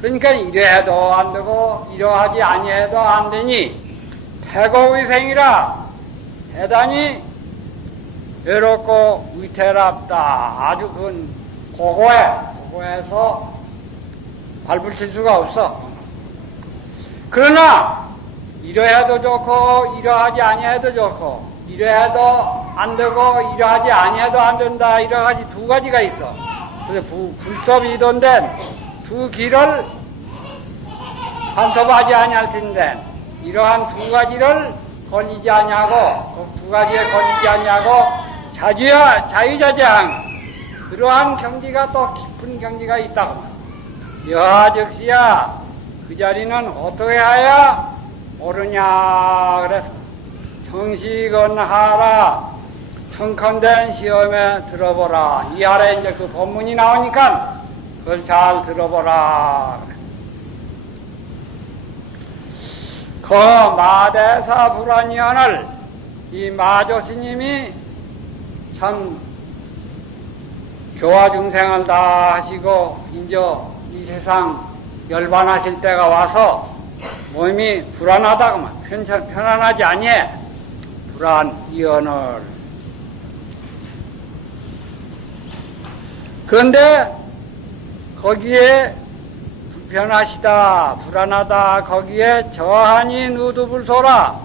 그러니까 이래도 안 되고 이러하지 아니해도 안 되니 태고위생이라 대단히 외롭고 위태롭다. 아주 그건 고고해서 발붙일 수가 없어. 그러나 이러해도 좋고 이러하지 아니해도 좋고 이러해도 안 되고 이러하지 아니해도 안 된다. 이러 가지 두 가지가 있어. 그래서 불섭이던데 두 길을 간섭하지 아니할 텐데 이러한 두 가지를 걸리지 아니하고 그 두 가지에 걸리지 아니하고 자유자재한 그러한 경지가 또 깊은 경지가 있다고. 여하즉시야 그 자리는 어떻게 하야 모르냐 그래서 청시건하라 청컨된 시험에 들어보라. 이 아래 이제 그 본문이 나오니까 그걸 잘 들어보라. 그 마대사 불안이언을 이 마조스님이 참 교화 중생을 다 하시고 이제 이 세상 열반하실 때가 와서 몸이 불안하다고만 편안하지 아니해 불안이언을. 그런데 거기에 불편하시다 불안하다 거기에 저하니 누두불소라.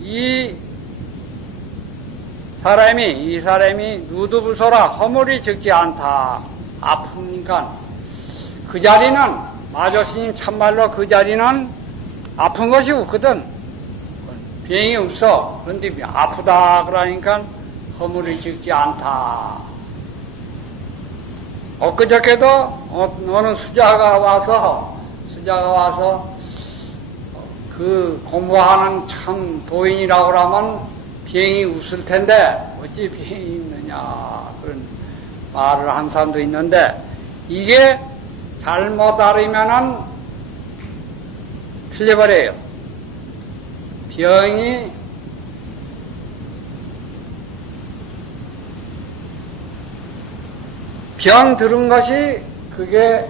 이 사람이 누두불소라 허물이 적지 않다. 아프니까 그 자리는 마조스님 참말로 그 자리는 아픈 것이 없거든. 병이 없어. 그런데 아프다 그러니까 허물이 적지 않다. 엊그저께도 어느 수자가 와서 그 공부하는 참 도인이라고 그러면 병이 없을 텐데 어찌 병이 있느냐 그런 말을 한 사람도 있는데 이게 잘못 알으면은 틀려버려요. 병 들은 것이 그게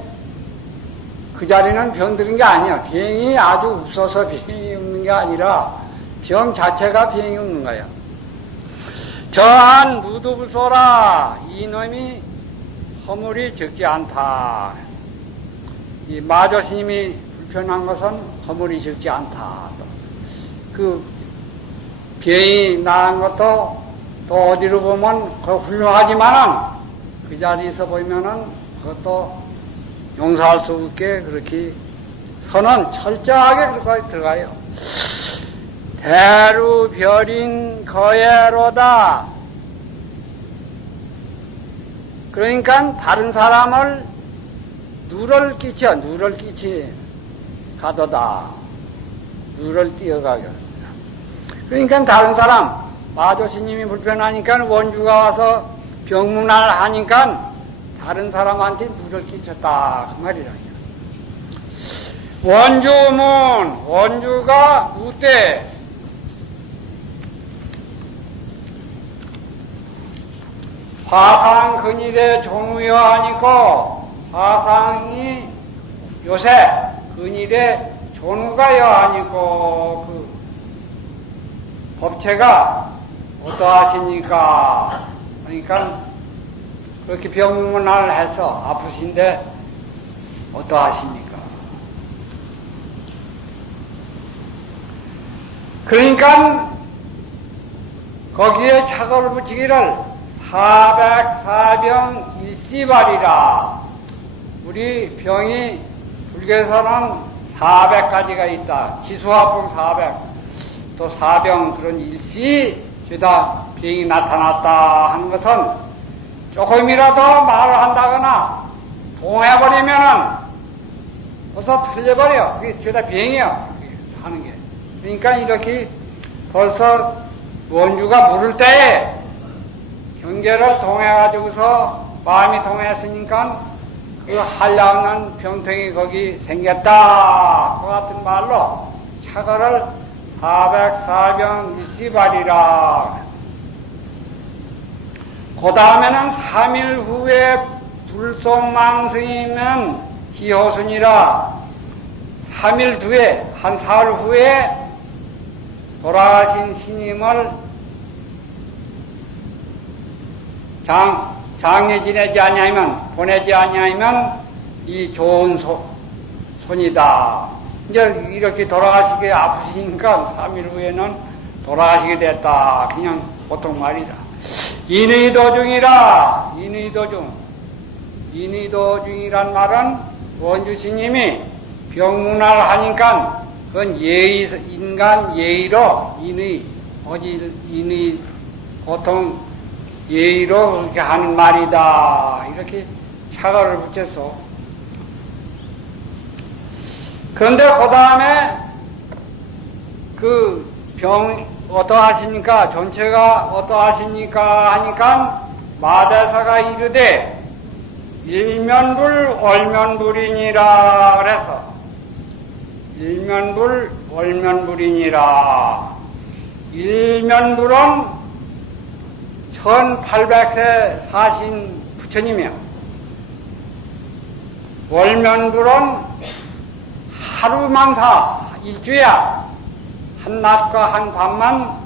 그 자리는 병 들은 게 아니야. 병이 아주 없어서 병이 없는 게 아니라 병 자체가 병이 없는 거야. 저한 누두불소라. 이놈이 허물이 적지 않다. 이 마조스님이 불편한 것은 허물이 적지 않다. 그 병이 나은 것도 또 어디로 보면 그 훌륭하지만은 그 자리에서 보면은 그것도 용서할 수 없게 그렇게 선은 철저하게 그렇게 들어가요. 대루 별인 거예로다. 그러니까 다른 사람을 누를 끼치 가도다. 누를 띄어가게. 그러니까 다른 사람 마조스님이 불편하니까 원주가 와서 병문안을 하니까 다른 사람한테 누를 끼쳤다 그 말이라. 원주가 우때 화상 근일에 종우여 하니까 화상이 요새 근일에 종우가 여하니까 그 법체가 어떠하십니까? 그러니까 그렇게 병문안을 해서 아프신데 어떠하십니까? 그러니까 거기에 착오를 붙이기를 404병 일시발이라. 우리 병이 불교에서는 400가지가 있다. 지수화풍 400, 또 4병 그런 일시 죄다 병이 나타났다 하는 것은 조금이라도 말을 한다거나 동해버리면은 벌써 틀려버려. 그게 죄다 병이야 하는 게. 그러니까 이렇게 벌써 원주가 물을 때에 경계를 통해가지고서 마음이 통했으니까 그 한량난 병통이 거기 생겼다. 그 같은 말로 차거를 404병 일시발이라. 그 다음에는 3일 후에 불속망승이면 기호순이라 3일 뒤에, 한 사흘 후에 돌아가신 스님을 장례 지내지 아니하면, 보내지 아니하면 이 좋은 손이다. 이제 이렇게 돌아가시게 아프시니까 3일 후에는 돌아가시게 됐다. 그냥 보통 말이다. 인의도중이라, 인의도중이란 말은 원주 스님이 병문안을 하니까 그건 인간 예의로 인의 보통 예의로 그렇게 하는 말이다. 이렇게 차가를 붙였어. 그런데 그 다음에 그 병 어떠하십니까? 전체가 어떠하십니까? 하니까 마대사가 이르되 일면불 월면불이니라 그래서 일면불 월면불이니라. 일면불은 1800세 사신 부처님이야. 월면불은 하루만 일주야. 한낮과 한밤만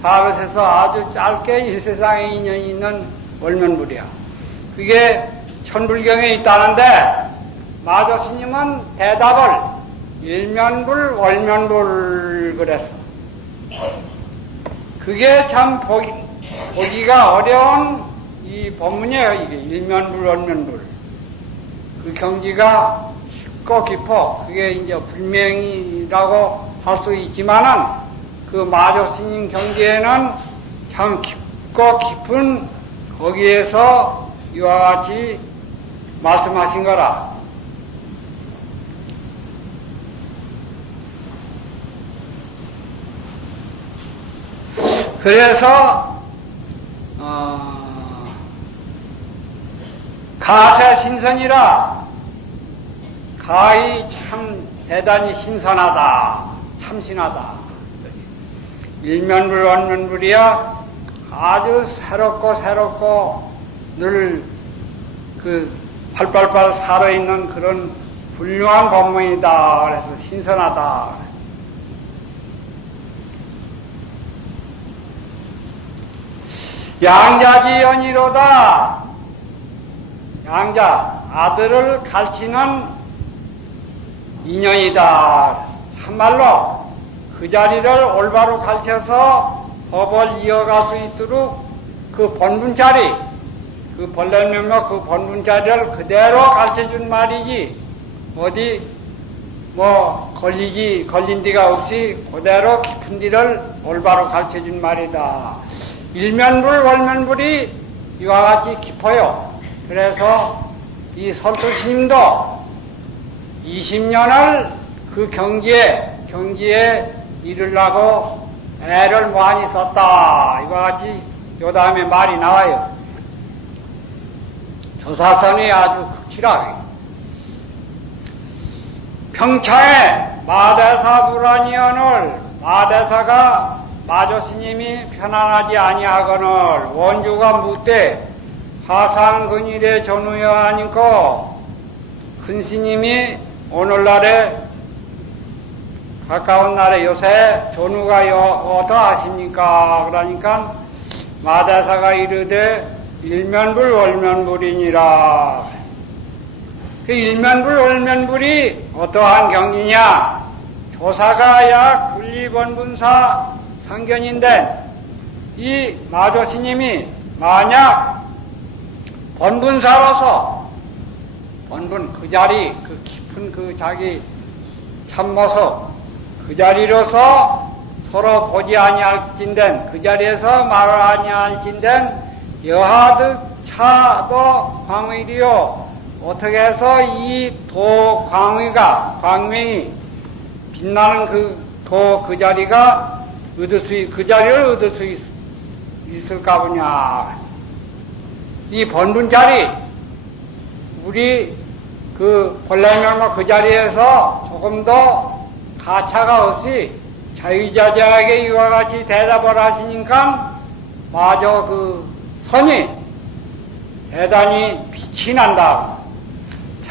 사bat에서 아주 짧게 이 세상에 인연이 있는 월면불이야. 그게 천불경에 있다는데 마조 스님은 대답을 일면불 월면불 그랬어. 그게 참 보기가 어려운 이 법문이에요. 이게 일면불 월면불. 그 경지가 깊고 깊어. 그게 이제 불명이라고 할 수 있지만은 그 마조 스님 경지에는 참 깊고 깊은 거기에서 이와 같이 말씀하신 거라. 그래서 가세신선이라 가히 참 대단히 신선하다. 참신하다. 일면불 원면불이야 아주 새롭고 늘 그 팔팔팔 살아있는 그런 훌륭한 법문이다. 그래서 신선하다. 양자지연이로다. 양자 아들을 가르치는 인연이다. 참말로 그 자리를 올바로 가르쳐서 법을 이어갈 수 있도록 그 본분 자리, 그 본래명로 그 본분 자리를 그대로 가르쳐준 말이지, 어디 걸린 데가 없이 그대로 깊은 데를 올바로 가르쳐준 말이다. 일면불 월면불이 이와 같이 깊어요. 그래서 이 설도 스님도 20년을 그 경지에 이르려고 애를 많이 썼다. 이와 같이 요 다음에 말이 나와요. 조사선이 아주 극치라. 평창에 마대사 불안이언을 마대사가 마조 스님이 편안하지 아니하거늘 원주가 묻되 화상근일에 전우여 하니까 큰 스님이 오늘날에 가까운 날에 요새 전우가 어떠하십니까? 그러니까 마대사가 이르되 일면불 월면불이니라. 그 일면불 월면불이 어떠한 경지냐? 조사가 약 분리본분사 상견인데 이 마조 스님이 만약 본분사로서 본분 그 자리 그 깊은 그 자기 참모습 그 자리로서 서로 보지 아니할진된 그 자리에서 말을 아니할진된 여하득 차도 광의리요. 어떻게 해서 이 도 광명이 빛나는 그 자리가 그 자리를 얻을 수 있을까 보냐. 이 본분 자리, 우리 본래명로 그 자리에서 조금 더 가차가 없이 자유자재하게 이와 같이 대답을 하시니까 마저 선이 대단히 빛이 난다.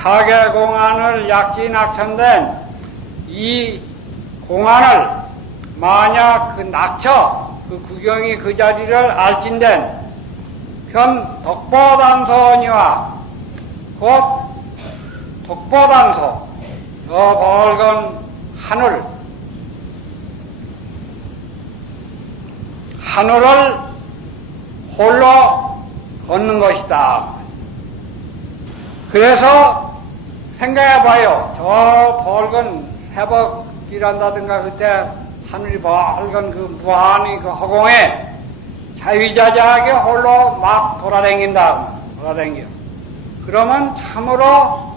사계공안을 약지낙천된 이 공안을 만약 그 낙처 그 구경이 그 자리를 알진된 현 덕보단소니와 곧 덕보단소 저 벌건 하늘을 홀로 걷는 것이다. 그래서 생각해봐요. 저 벌건 새벽이란다든가 그때 하늘이 벌건 그 무한히 그 허공에 자유자재하게 홀로 막 돌아다닌다. 그러면 참으로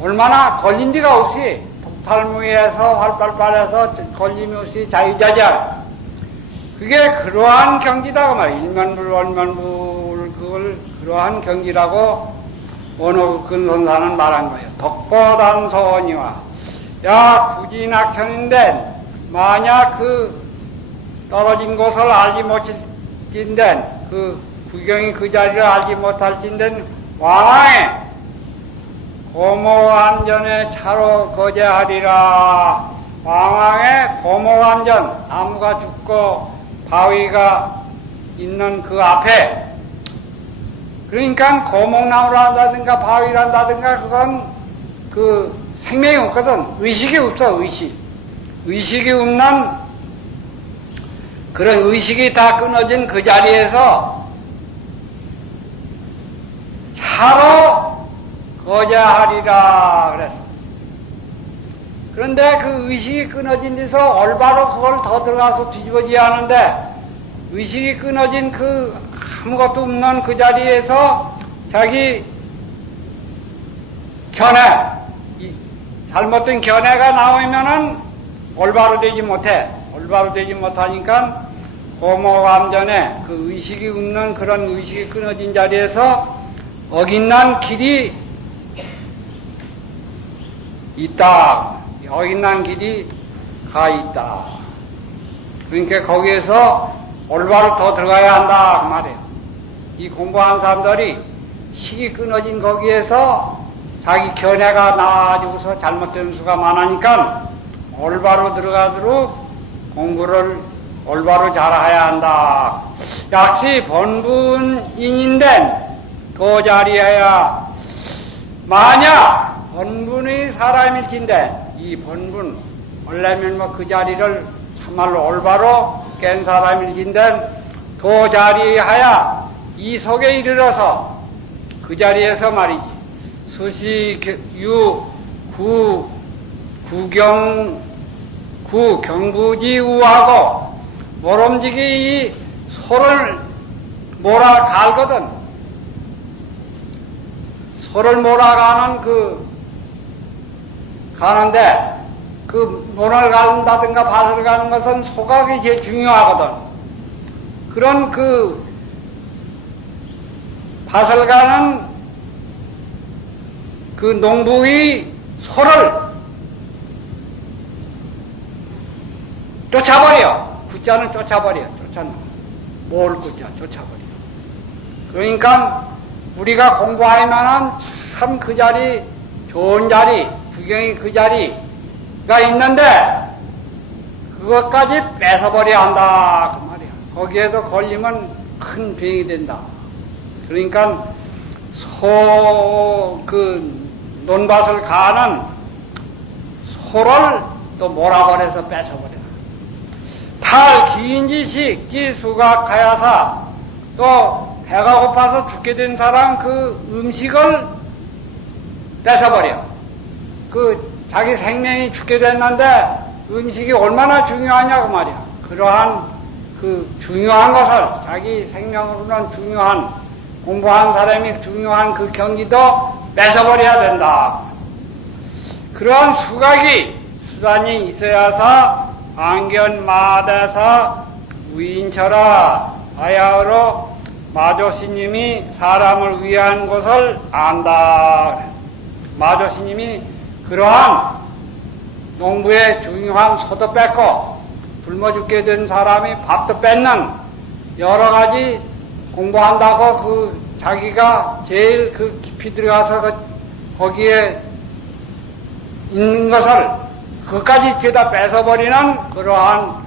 얼마나 걸린 데가 없이 독탈무에서 활발발해서 걸림이 없이 자유자재할 그게 그러한 경지다 그 말이야. 일면불 원면불 그걸 그러한 경지라고 원호 근선사는 말한 거예요. 덕보단소니와 야 구진악천인데 만약 그 떨어진 곳을 알지 못할진된 그 구경이 그 자리를 알지 못할진된 왕의 고모안전에 차로 거제하리라. 왕왕의 고모안전 나무가 죽고 바위가 있는 그 앞에 그러니까 고목나무란다든가 바위란다든가 그건 그 생명이 없거든. 의식이 없어. 의식이 없는 그런 의식이 다 끊어진 그 자리에서 차로 거제하리라 그랬어. 그런데 그 의식이 끊어진 데서 올바로 그걸 더 들어가서 뒤집어져야 하는데 의식이 끊어진 그 아무것도 없는 그 자리에서 자기 견해, 잘못된 견해가 나오면은 올바로 되지 못해. 올바로 되지 못하니까 고모감전에 그 의식이 없는 그런 의식이 끊어진 자리에서 어긋난 길이 있다. 어긋난 길이 가 있다. 그러니까 거기에서 올바로 더 들어가야 한다 그 말이에요. 이 공부한 사람들이 식이 끊어진 거기에서 자기 견해가 나아지고서 잘못된 수가 많으니까 올바로 들어가도록 공부를 올바로 잘해야 한다. 역시 본분인인된 도자리해야 만약 본분이 사람일진데 이 본분 원래면 뭐 그 자리를 참말로 올바로 깬 사람일진데 도자리하야 이 속에 이르러서 그 자리에서 말이지 수시 경부지우하고 모름지기 이 소를 몰아갈거든. 소를 몰아가는 가는데 그 논을 가는다든가 밭을 가는 것은 소각이 제일 중요하거든. 그런 그 밭을 가는 그 농부의 소를 쫓아버려. 구자는 쫓아버려. 뭘 구자? 쫓아버려. 그러니까 우리가 공부하면은 참 그 자리, 좋은 자리, 구경이 그 자리가 있는데 그것까지 뺏어버려야 한다 그 말이야. 거기에도 걸리면 큰 병이 된다. 그러니까 논밭을 가는 소를 또 몰아버려서 뺏어버려. 기인지식 지수각하야사 또 배가 고파서 죽게 된 사람 그 음식을 뺏어버려. 자기 생명이 죽게 됐는데 음식이 얼마나 중요하냐고 말이야. 그러한 중요한 것을 자기 생명으로는 중요한 공부한 사람이 중요한 그 경지도 뺏어버려야 된다. 그러한 수단이 있어야서 안견마대사 우인처라 아야으로 마조스님이 사람을 위한 것을 안다. 마조스님이 그러한 농부의 중요한 소도 뺏고 굶어 죽게 된 사람이 밥도 뺏는 여러 가지 공부한다고 자기가 제일 깊이 들어가서 거기에 있는 것을 그것까지 죄다 뺏어버리는 그러한